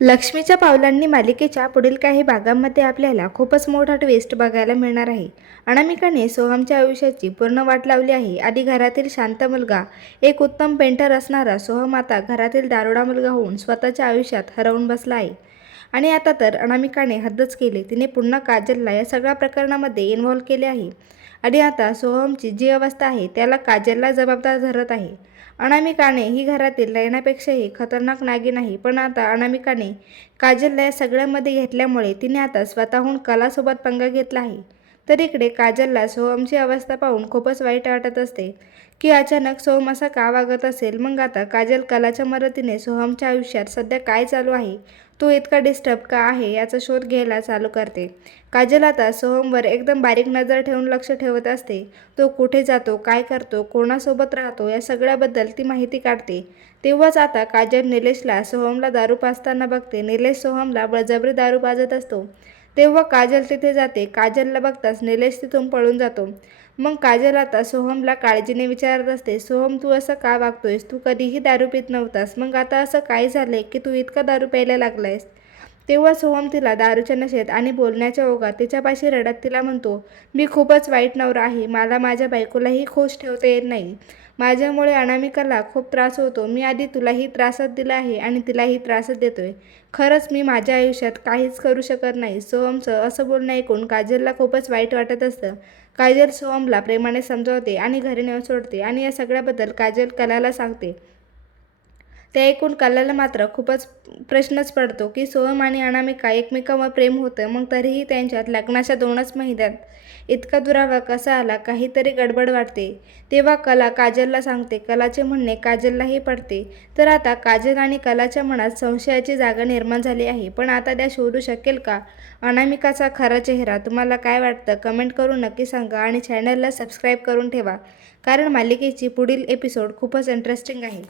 लक्ष्मीच्या पावलांनी मालिकेच्या पुढील काही भागांमध्ये आपल्याला खूपच मोठा ट्विस्ट बघायला मिळणार आहे. अनामिकाने सोहमच्या आयुष्याची पूर्ण वाट लावली आहे. आधी घरातील शांत मुलगा एक उत्तम पेंटर असणारा सोहम आता घरातील दारोडा मुलगा होऊन स्वतःच्या आयुष्यात हरवून बसला आहे. आणि आता तर अनामिकाने हद्दच केली. तिने पुन्हा काजलला या सगळ्या प्रकरणामध्ये इन्व्हॉल्व केले आहे. आणि आता सोहमची जी अवस्था आहे त्याला काजलला जबाबदार धरत आहे. अनामिकाने ही घरातील लैनापेक्षाही खतरनाक नागी नाही पण आता अनामिकाने काजलला या सगळ्यामध्ये घेतल्यामुळे तिने आता स्वतःहून कलासोबत पंगा घेतला आहे. तर इकडे काजलला सोहमची अवस्था पाहून खूपच वाईट वाटत असते की अचानक सोहम असा का वागत असेल? मग आता काजल कलाच्या मदतीने सोहमच्या आयुष्यात सध्या काय चालू आहे? तो इतका डिस्टर्ब का आहे याचा शोध घ्यायला चालू करते. काजल आता सोहमवर एकदम बारीक नजर ठेवून लक्ष ठेवत असते. तो कुठे जातो काय करतो कोणासोबत राहतो या सगळ्याबद्दल ती माहिती काढते. तेव्हाच आता काजल निलेशला सोहमला दारू पाजताना बघते. निलेश सोहमला बळजबरी दारू पाजत असतो. तेव्हा काजल तिथे जाते. काजलला बघताच निलेश तिथून पळून जातो. मग काजल आता सोहमला काळजीने विचारत असते सोहम तू असं का वागतोयस? तू कधीही दारू पित नव्हतास. मग आता असं काय झालंय की तू इतका दारू प्यायला लागलायस? तेव्हा सोहम तिला दारूच्या नशेत आणि बोलण्याच्या ओघात तिच्यापाशी रडत तिला म्हणतो मी खूपच वाईट नवरा आहे मला माझ्या बायकोलाही खुश ठेवता येत नाही. माझ्यामुळे अनामिकाला खूप त्रास होतो. मी आधी तुलाही त्रासच दिला आहे आणि तिलाही त्रासच देतोय. खरंच मी माझ्या आयुष्यात काहीच करू शकत नाही. सोहमचं असं बोलणं ऐकून काजलला खूपच वाईट वाटत असतं. काजल सोहमला प्रेमाने समजावते आणि घरी नेऊन सोडते आणि या सगळ्याबद्दल काजल कलाला सांगते. ते ऐकून कलाला मात्र खूपच प्रश्नच पडतो की सोहम आणि अनामिका एकमेकांवर प्रेम होतं मग तरीही त्यांच्यात लग्नाच्या दोनच महिन्यात इतका दुरावा कसा आला काहीतरी गडबड वाटते. तेव्हा कला काजलला सांगते कलाचे म्हणणे काजललाही पडते. तर आता काजल आणि कलाच्या मनात संशयाची जागा निर्माण झाली आहे पण आता त्या शोधू शकेल का? अनामिकाचा खरा चेहरा तुम्हाला काय वाटतं? कमेंट करून नक्की सांगा आणि चॅनलला सबस्क्राईब करून ठेवा कारण मालिकेची पुढील एपिसोड खूपच इंटरेस्टिंग आहे.